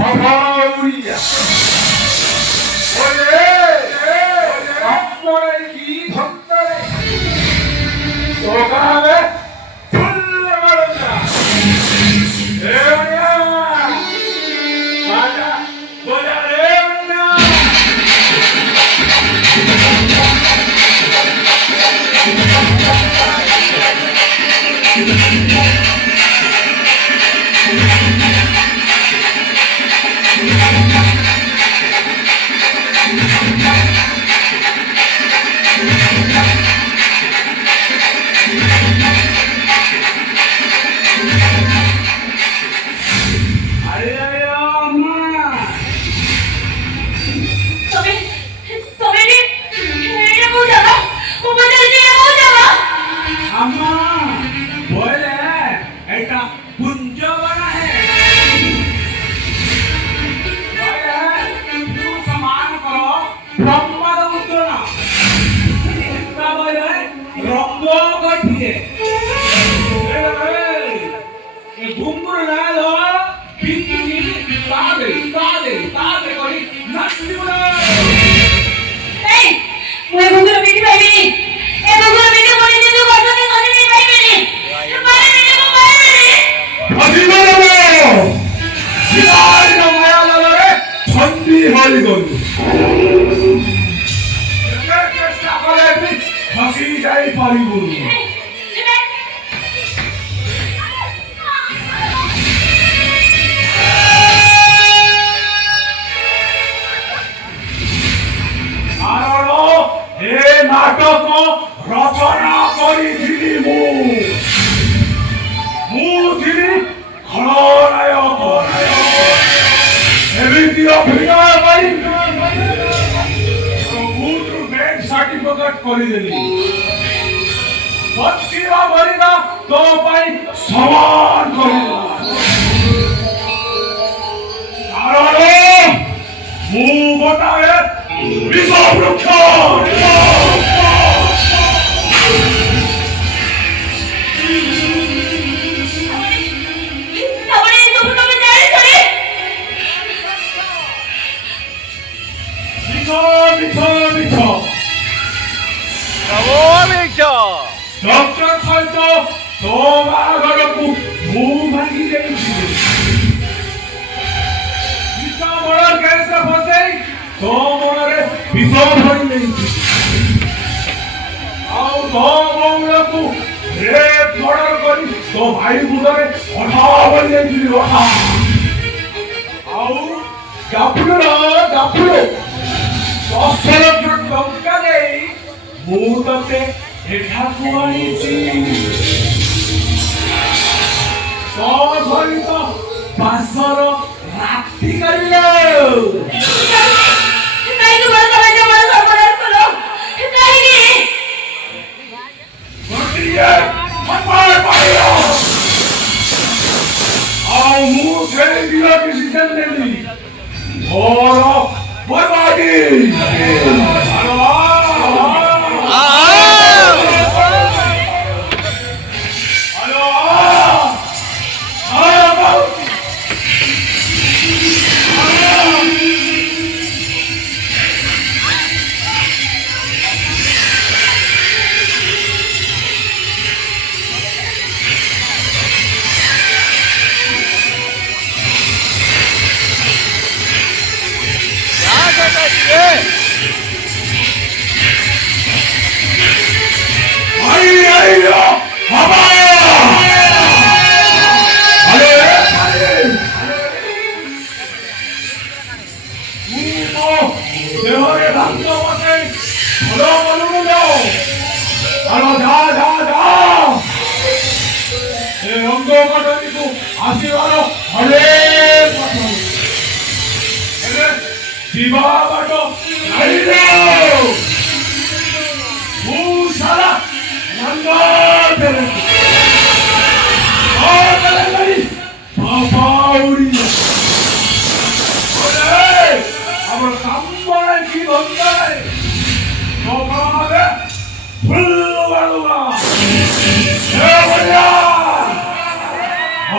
바바우리야. 원래 앞머리 긴 덕다리 너가 왜 불러가는가? 레오냐 맞아 뭐야 레오냐 नाटक रचना करी खलनायक एमती अभिनय सर्टिफिकेट करदेली बचिवा मरिना तो समान कारण मु गोटाए विष वृक्ष डॉक्टर सहित तो बागर को मुंह भांगी देछि विष बड़ कैसे फसे तो मनरे विष भरी देछि आउ तो बौला को रेप मर्डर करी तो भाई गुडरे अठा भरी देछि अठा आउ गापुरो 10 लाख टंका देई मु तते एठाकु आनिछि तो सहित बासर राति करिलो काई के बड़ बड़ बड़ सर्वनाश कलो काई के बटिए मपार पाइलो आ मु छेड़ी दिला डिसीजन लेली और बर्बादी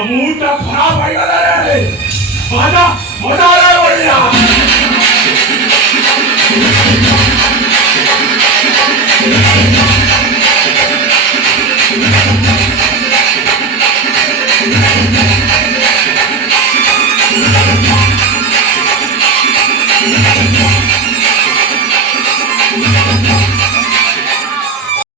मुंडा खराब है रे बाजा ଅଧାରେ ବଳିଲା